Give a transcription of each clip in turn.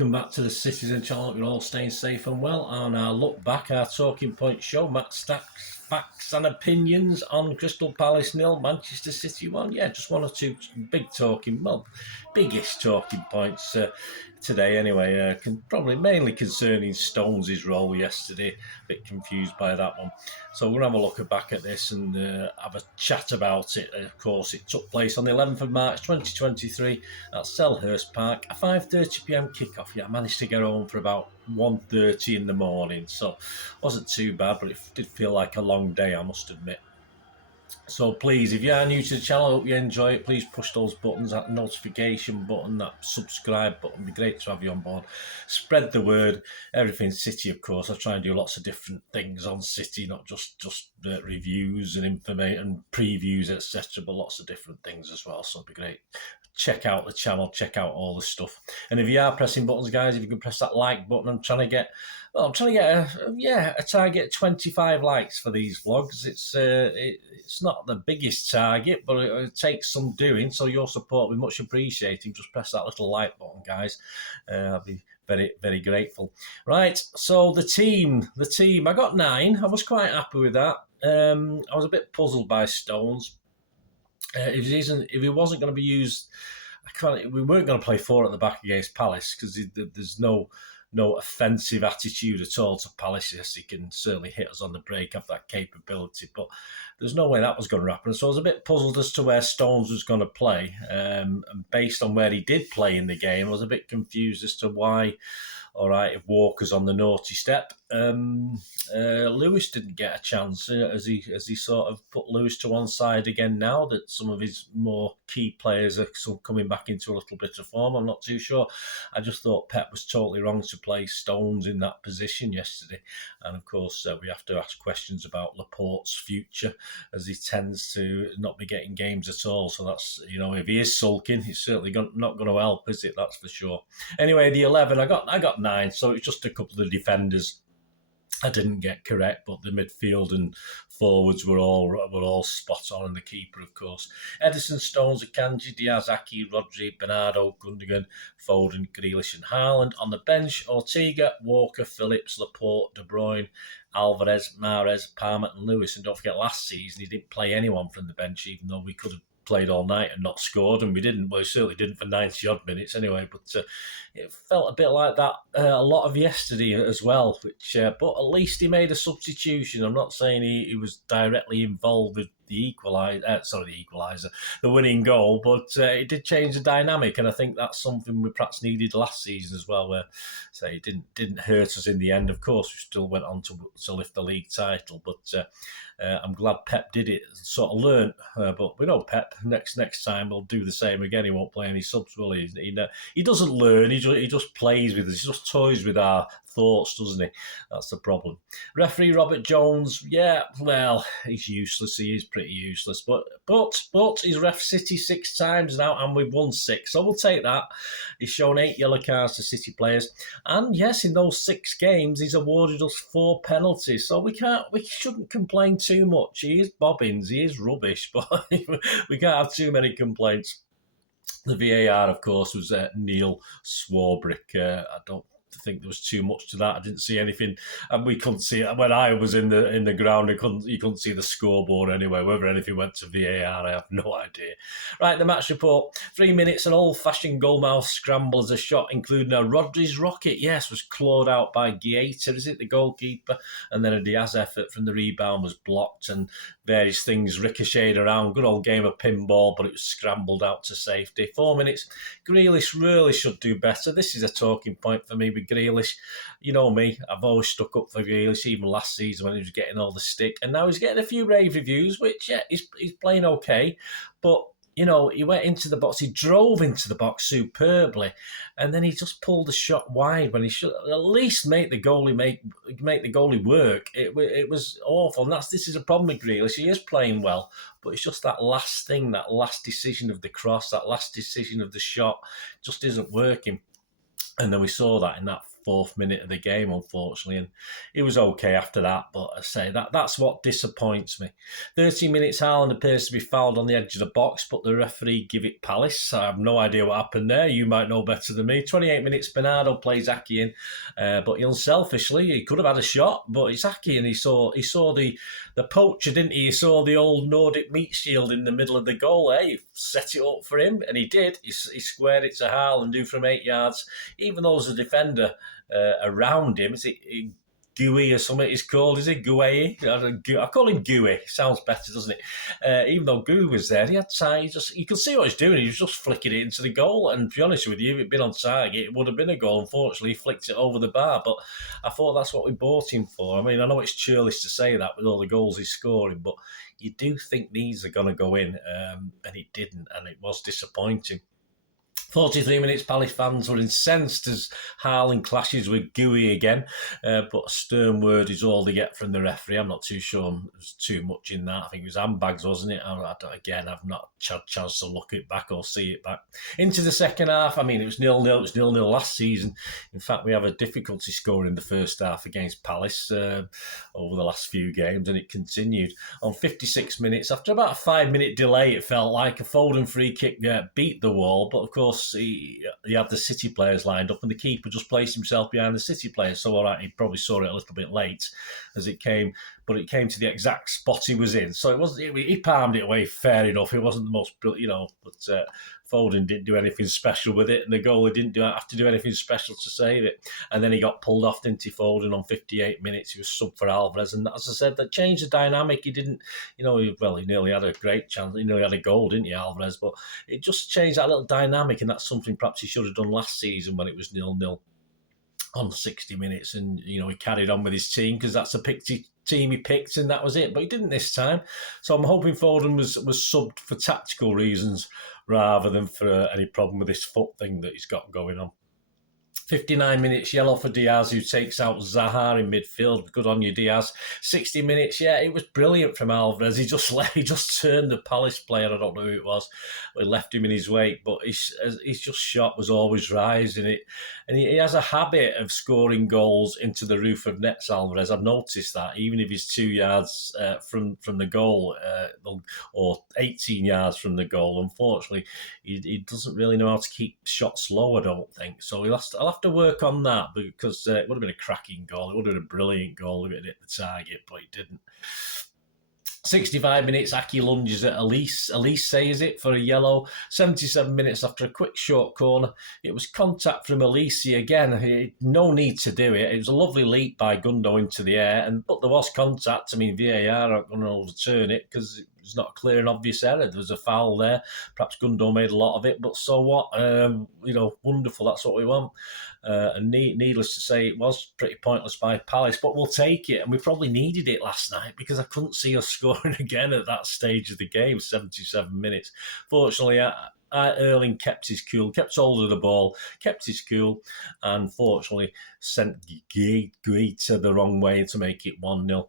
welcome back to the Citizen channel. We're all staying safe and well. On our look back, our talking point show, Matt Stacks, facts and opinions on Crystal Palace 0, Manchester City 1. Yeah, just one or two big talking, well, biggest talking points today anyway. Probably mainly concerning Stones' role yesterday. A bit confused by that one. So we'll have a look back at this and have a chat about it. Of course, it took place on the 11th of March 2023 at Selhurst Park, a 5:30 p.m. kickoff. Yeah, I managed to get home for about 1:30 in the morning, so wasn't too bad, but it did feel like a long day, I must admit. So please, if you are new to the channel, I hope you enjoy it. Please push those buttons, that notification button, that subscribe button. It'd be great to have you on board. Spread the word. Everything City, of course. I try and do lots of different things on City, not just reviews and information and previews, etc., but lots of different things as well. So it'd be great. Check out the channel, check out all the stuff. And if you are pressing buttons, guys, if you can press that like button, I'm trying to get a target 25 likes for these vlogs. It's not the biggest target, but it takes some doing, so your support will be much appreciated. Just press that little like button, guys. I'll be very, very grateful. Right, so the team, I got 9. I was quite happy with that. I was a bit puzzled by Stones. If he wasn't going to be used, we weren't going to play 4 at the back against Palace because there's no offensive attitude at all to Palace. Yes, he can certainly hit us on the break, have that capability, but there's no way that was going to happen. So I was a bit puzzled as to where Stones was going to play. And based on where he did play in the game, I was a bit confused as to why. All right, if Walker's on the naughty step, Lewis didn't get a chance as he sort of put Lewis to one side again now that some of his more key players are coming back into a little bit of form. I'm not too sure. I just thought Pep was totally wrong to play Stones in that position yesterday. And of course, we have to ask questions about Laporte's future as he tends to not be getting games at all. So that's, if he is sulking, he's certainly not going to help, is it? That's for sure. Anyway, the 11, I got 9, so it's just a couple of defenders I didn't get correct, but the midfield and forwards were all spot on, and the keeper, of course. Ederson, Stones, Akanji, Diaz, Aki, Rodri, Bernardo, Gundogan, Foden, Grealish and Haaland. On the bench, Ortega, Walker, Phillips, Laporte, De Bruyne, Alvarez, Mahrez, Palmer and Lewis. And don't forget, last season he didn't play anyone from the bench, even though we could have played all night and not scored, and we didn't. Well, we certainly didn't for 90-odd minutes anyway, but it felt a bit like that a lot of yesterday as well, which but at least he made a substitution. I'm not saying he was directly involved with the winning goal, but it did change the dynamic, and I think that's something we perhaps needed last season as well, where it didn't hurt us in the end. Of course, we still went on to lift the league title, but I'm glad Pep did it, sort of learnt, but we know Pep, next time he'll do the same again. He won't play any subs, will he? He doesn't learn, he just plays with us, he just toys with our thoughts, doesn't he? That's the problem. Referee Robert Jones, yeah, well, he's useless. He is pretty useless, but he's ref City 6 times now, and we've won 6, so we'll take that. He's shown 8 yellow cards to City players, and yes, in those 6 games, he's awarded us 4 penalties, so we shouldn't complain too much. He is bobbins, he is rubbish, but we can't have too many complaints. The VAR, of course, was Neil Swarbrick. I don't think there was too much to that. I didn't see anything, and we couldn't see it when I was in the ground. You couldn't see the scoreboard anyway. Whether anything went to VAR, I have no idea. Right, the match report: 3 minutes, an old-fashioned goalmouth scramble as a shot, including a Rodri's rocket. Yes, was clawed out by Guaita, is it, the goalkeeper? And then a Diaz effort from the rebound was blocked, and various things ricocheted around. Good old game of pinball, but it was scrambled out to safety. 4 minutes. Grealish really should do better. This is a talking point for me with Grealish. You know me, I've always stuck up for Grealish, even last season when he was getting all the stick, and now he's getting a few rave reviews, which, yeah, he's playing okay, but he went into the box, he drove into the box superbly, and then he just pulled the shot wide when he should at least make the goalie make the goalie work. It was awful, and this is a problem with Grealish. He is playing well, but it's just that last thing, that last decision of the cross, that last decision of the shot just isn't working. And then we saw that in that 4th minute of the game, unfortunately, and he was okay after that. But I say that's what disappoints me. 30 minutes, Haaland appears to be fouled on the edge of the box, but the referee give it Palace. I have no idea what happened there. You might know better than me. 28 minutes, Bernardo plays Aki in, but unselfishly, he could have had a shot, but it's Aki, and he saw the poacher, didn't he? He saw the old Nordic meat shield in the middle of the goal. He set it up for him, and he did. He squared it to Haaland, do from 8 yards. Even though there's a defender around him, is it Gooey or something he's called, is it? Gooey? I call him Gooey. Sounds better, doesn't it? Even though Gooey was there, he had time. You could see what he's doing. He was just flicking it into the goal. And to be honest with you, if it'd been on target, it would have been a goal. Unfortunately, he flicked it over the bar. But I thought that's what we bought him for. I mean, I know it's churlish to say that with all the goals he's scoring, but you do think these are going to go in. And it didn't, and it was disappointing. 43 minutes, Palace fans were incensed as Haaland clashes with Gooey again, but a stern word is all they get from the referee. I'm not too sure there's too much in that. I think it was handbags, wasn't it? I've not had a chance to look it back or see it back. Into the second half, I mean, it was 0-0. It was 0-0 last season. In fact, we have a difficulty scoring the first half against Palace over the last few games, and it continued. On 56 minutes, after about a 5-minute delay, it felt like a Foden free kick beat the wall, but of course, he had the City players lined up, and the keeper just placed himself behind the City players. So, all right, he probably saw it a little bit late as it came, but it came to the exact spot he was in. So it wasn't. He palmed it away, fair enough. It wasn't the most, but Foden didn't do anything special with it, and the goalie didn't have to do anything special to save it. And then he got pulled off, didn't he, Foden, on 58 minutes. He was sub for Alvarez, and as I said, that changed the dynamic. He didn't, he nearly had a great chance. He nearly had a goal, didn't he, Alvarez? But it just changed that little dynamic, and that's something perhaps he should have done last season when it was 0-0 on 60 minutes, and he carried on with his team because that's a team he picked, and that was it. But he didn't this time, so I'm hoping Foden was subbed for tactical reasons rather than for any problem with this foot thing that he's got going on. 59 minutes, yellow for Diaz, who takes out Zaha in midfield. Good on you, Diaz. 60 minutes, yeah, it was brilliant from Alvarez. He just turned the Palace player, I don't know who it was, but he left him in his wake, but his shot was always rising. It, and he has a habit of scoring goals into the roof of nets, Alvarez. I've noticed that, even if he's 2 yards from the goal or 18 yards from the goal, unfortunately, he doesn't really know how to keep shots low, I don't think. So I'll have to work on that, because it would have been a cracking goal. It would have been a brilliant goal if it hit the target, but it didn't. 65 minutes, Aki lunges at Elise. Elise saves it for a yellow. 77 minutes after a quick short corner. It was contact from Elise again. No need to do it. It was a lovely leap by Gundo into the air, but there was contact. I mean, VAR aren't going to overturn it because it's not a clear and obvious error. There was a foul there. Perhaps Gundo made a lot of it, but so what? Wonderful. That's what we want. And needless to say, it was pretty pointless by Palace, but we'll take it. And we probably needed it last night because I couldn't see us scoring again at that stage of the game, 77 minutes. Fortunately, Erling kept his cool, kept hold of the ball, kept his cool, and fortunately sent Guita the wrong way to make it 1-0.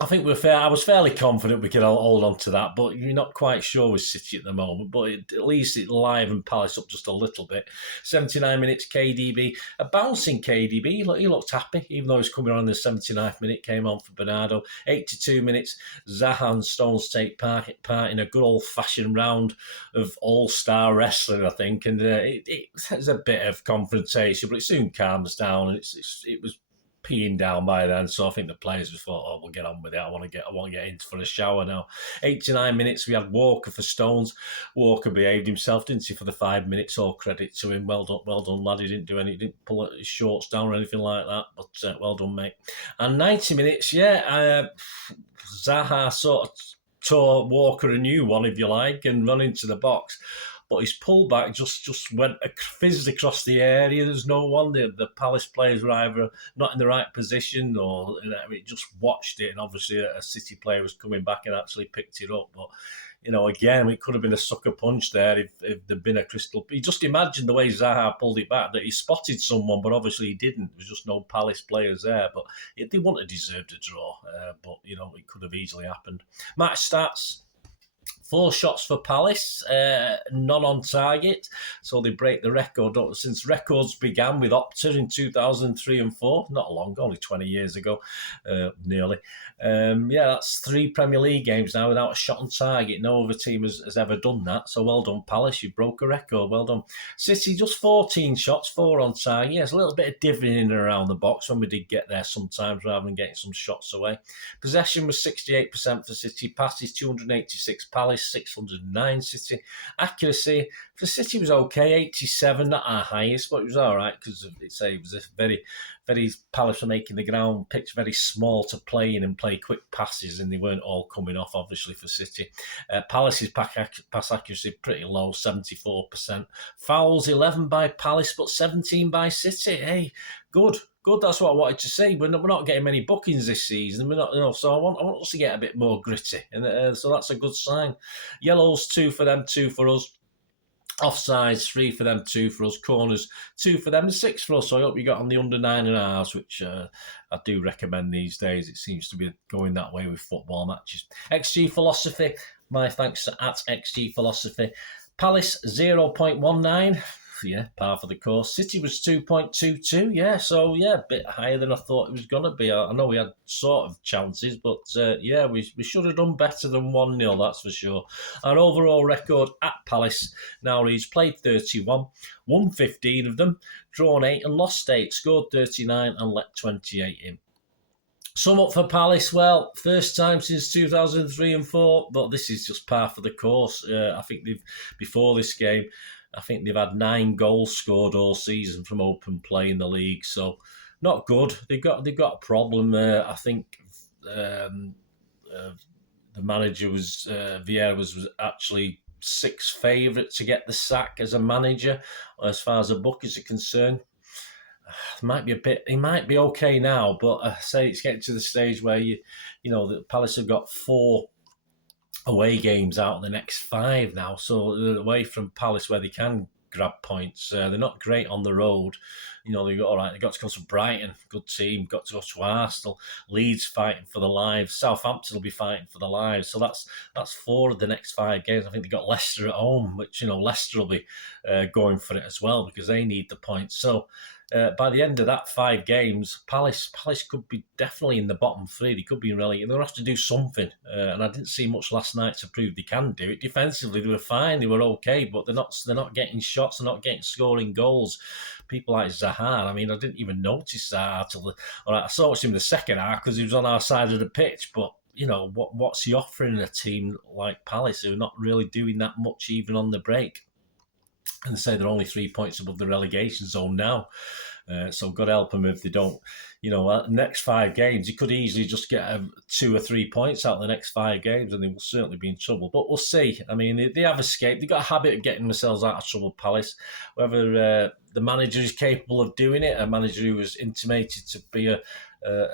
I think I was fairly confident we could hold on to that, but you're not quite sure with City at the moment. But at least it livened Palace up just a little bit. 79 minutes, KDB. A bouncing KDB. He looked happy, even though he was coming on in the 79th minute, came on for Bernardo. 82 minutes, Zaha and Stones take part in a good old-fashioned round of all-star wrestling, I think. And it's a bit of confrontation, but it soon calms down. And it was peeing down by then, so I think the players just thought, we'll get on with it. I want to get in for a shower now. 89 minutes, we had Walker for Stones. Walker behaved himself, didn't he, for the 5 minutes? All credit to him. Well done, lad. He didn't pull his shorts down or anything like that, but well done, mate. And 90 minutes, Zaha sort of tore Walker a new one, if you like, and run into the box. But his pullback just went fizzed across the area. There's no one. The Palace players were either not in the right position or just watched it. And obviously a City player was coming back and actually picked it up. But, again, it could have been a sucker punch there if there'd been a crystal. You just imagine the way Zaha pulled it back, that he spotted someone, but obviously he didn't. There was just no Palace players there. But they wouldn't have deserved a draw. But, it could have easily happened. Match stats. 4 shots for Palace, none on target, so they break the record since records began with Opta in 2003 and 4, not long, only 20 years ago, nearly. That's 3 Premier League games now without a shot on target. No other team has ever done that, so well done, Palace, you broke a record, well done. City, just 14 shots, 4 on target. There's a little bit of divvying around the box when we did get there sometimes rather than getting some shots away. Possession was 68% for City, passes 286 Palace, 609 City. Accuracy for City was okay, 87, not our highest, but it was all right because it was a very Palace were making the ground pitch very small to play in and play quick passes, and they weren't all coming off, obviously, for City. Palace's pass accuracy pretty low, 74%. Fouls, 11 by Palace, but 17 by City. Hey, good. That's what I wanted to say. We're not getting many bookings this season. We're not, so I want us to get a bit more gritty, and so that's a good sign. Yellows, 2 for them, 2 for us. Offsides, 3 for them, 2 for us. Corners, 2 for them, and 6 for us. So I hope you got on the under 9.5s, which I do recommend these days. It seems to be going that way with football matches. XG Philosophy, my thanks to @XG Philosophy. Palace, 0.19. Yeah, par for the course. City was 2.22. A bit higher than I thought it was going to be. I know we had sort of chances, but we should have done better than 1-0, that's for sure. Our overall record at Palace now reads: played 31, won 15 of them, drawn 8 and lost 8, scored 39 and let 28 in. Sum up for Palace, well, first time since 2003 and 4, but this is just par for the course. I think before this game, I think they've had 9 goals scored all season from open play in the league, so not good. They've got a problem. I think the manager Vieira was actually 6th favourite to get the sack as a manager, as far as the bookies are concerned. He might be okay now, but I say it's getting to the stage where the Palace have got 4 away games out of the next 5 now, so they're away from Palace where they can grab points. They're not great on the road. They got to go to Brighton, good team, got to go to Arsenal, Leeds fighting for the lives, Southampton will be fighting for the lives. So that's 4 of the next 5 games. I think they got Leicester at home, which Leicester will be going for it as well because they need the points. So by the end of that 5 games, Palace could be definitely in the bottom 3. They could be relegated. They'll have to do something. And I didn't see much last night to prove they can do it. Defensively, they were fine. They were okay, but they're not getting shots. They're not getting scoring goals. People like Zaha. I mean, I didn't even notice Zaha till I saw him in the second half because he was on our side of the pitch. But what's he offering a team like Palace who are not really doing that much even on the break? And they say they're only 3 points above the relegation zone now. So God help them if they don't. Next 5 games, he could easily just get 2 or 3 points out of the next 5 games and they will certainly be in trouble. But we'll see. I mean, they have escaped. They've got a habit of getting themselves out of trouble, Palace. Whether the manager is capable of doing it, a manager who was intimated to be a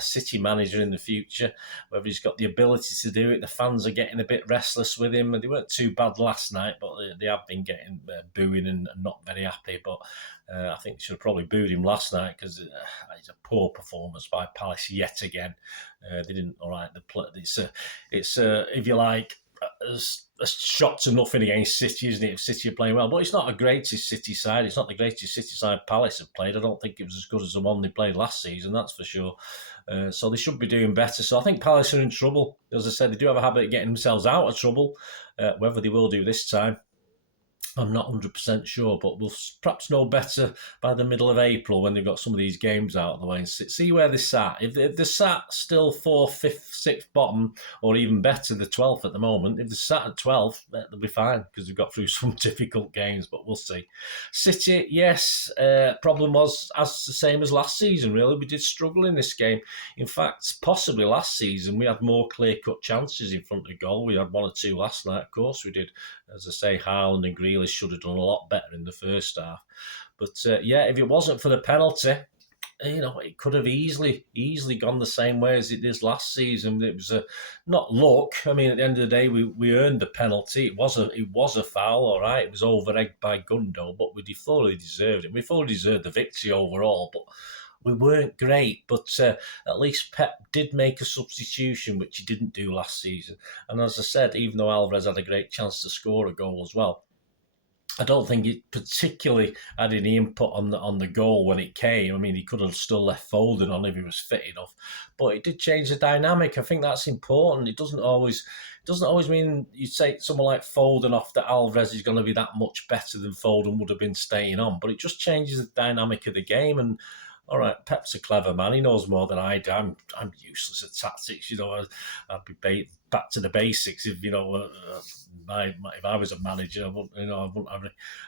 City manager in the future, whether he's got the ability to do it. The fans are getting a bit restless with him. They weren't too bad last night, but they have been getting booing and not very happy. But I think they should have probably booed him last night because it's a poor performance by Palace yet again. They didn't all right. It's if you like, a shot to nothing against City, isn't it? If City are playing well, but it's not a greatest City side. It's not the greatest City side Palace have played. I don't think it was as good as the one they played last season. That's for sure. So they should be doing better. So I think Palace are in trouble. As I said, they do have a habit of getting themselves out of trouble. Whether they will do this time, I'm not 100% sure, but we'll perhaps know better by the middle of April when they've got some of these games out of the way and see where they're sat. If they're sat still 4th, 5th, 6th bottom, or even better, the 12th at the moment, if they're sat at 12th, they'll be fine because they've got through some difficult games, but we'll see. City, yes, problem was as the same as last season, really. We did struggle in this game. In fact, possibly last season, we had more clear-cut chances in front of goal. We had 1 or 2 last night, of course we did. As I say, Haaland and Grealish should have done a lot better in the first half. But if it wasn't for the penalty, it could have easily gone the same way as it is last season. It was not luck. I mean, at the end of the day, we earned the penalty. It was a foul, all right. It was over-egged by Gundo, but we fully deserved it. We fully deserved the victory overall. But we weren't great, but at least Pep did make a substitution, which he didn't do last season. And as I said, even though Alvarez had a great chance to score a goal as well, I don't think it particularly had any input on the goal when it came. I mean, he could have still left Foden on if he was fit enough, but it did change the dynamic. I think that's important. It doesn't always mean you take someone like Foden off that Alvarez is going to be that much better than Foden would have been staying on, but it just changes the dynamic of the game. And all right, Pep's a clever man. He knows more than I do. I'm useless at tactics. You know, I'd be back to the basics. If if I was a manager,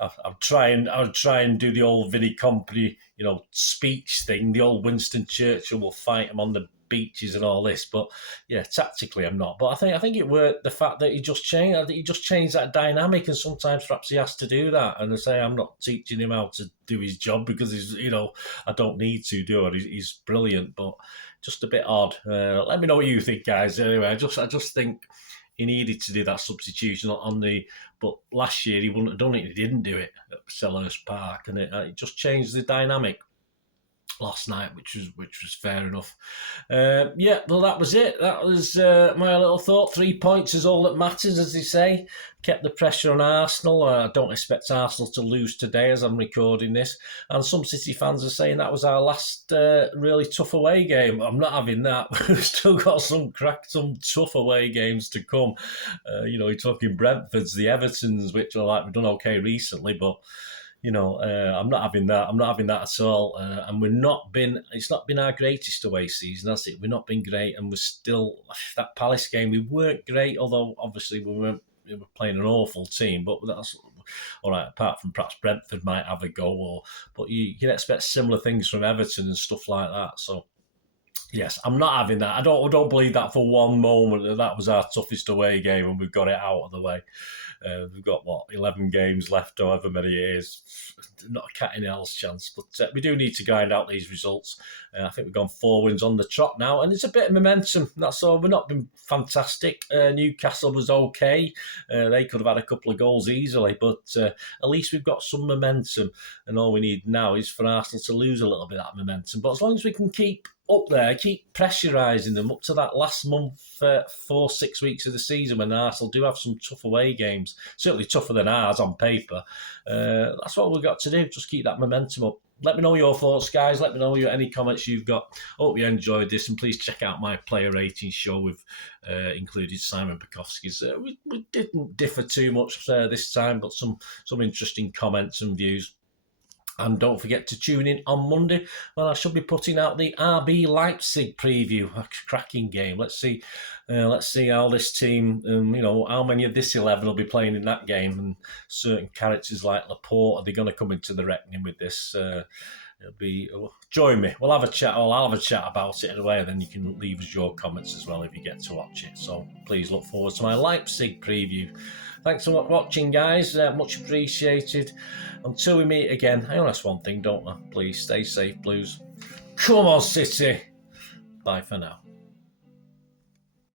I'd try and do the old Vinnie Company, speech thing. The old Winston Churchill will fight him on the beaches and all this, but yeah, tactically I'm not. But I think it worked. The fact that he just changed that dynamic, and sometimes perhaps he has to do that. And I say I'm not teaching him how to do his job because he's, I don't need to do it. He's brilliant, but just a bit odd. Let me know what you think, guys. Anyway, I just think he needed to do that substitution on the. But last year he wouldn't have done it. He didn't do it at Selhurst Park, and it just changed the dynamic last night, which was fair enough. Well, that was it. That was my little thought. 3 points is all that matters, as they say. Kept the pressure on Arsenal. I don't expect Arsenal to lose today as I'm recording this. And some City fans are saying that was our last really tough away game. I'm not having that. We've still got some tough away games to come. You're talking Brentford's, the Evertons, which are we've done okay recently, but I'm not having that. I'm not having that at all. And it's not been our greatest away season, has it? We've not been great, and we're still, that Palace game, we weren't great, although obviously we were playing an awful team, but that's all right, apart from perhaps Brentford might have a go, but you can expect similar things from Everton and stuff like that. So yes, I'm not having that. I don't believe that for one moment that was our toughest away game and we've got it out of the way. We've got 11 games left, however many it is. Not a cat in hell's chance, but we do need to grind out these results. I think we've gone 4 wins on the trot now, and it's a bit of momentum. That's all. We've not been fantastic. Newcastle was okay. They could have had a couple of goals easily, but at least we've got some momentum, and all we need now is for Arsenal to lose a little bit of that momentum. But as long as we can keep up there, keep pressurising them up to that last month, 4-6 weeks of the season when Arsenal do have some tough away games, certainly tougher than ours on paper. That's what we've got to do, just keep that momentum up. Let me know your thoughts, guys. Let me know any comments you've got. Hope you enjoyed this, and please check out my player rating show. We've included Simon Pekowski's. We didn't differ too much this time, but some interesting comments and views. And don't forget to tune in on Monday when I shall be putting out the RB Leipzig preview. A cracking game. Let's see how this team, how many of this 11 will be playing in that game, and certain characters like Laporte, are they going to come into the reckoning with this? Join me. We'll have a chat. I'll have a chat about it anyway, and then you can leave us your comments as well if you get to watch it. So please look forward to my Leipzig preview. Thanks for watching, guys. Much appreciated. Until we meet again, I only ask one thing, don't I? Please stay safe, Blues. Come on, City. Bye for now.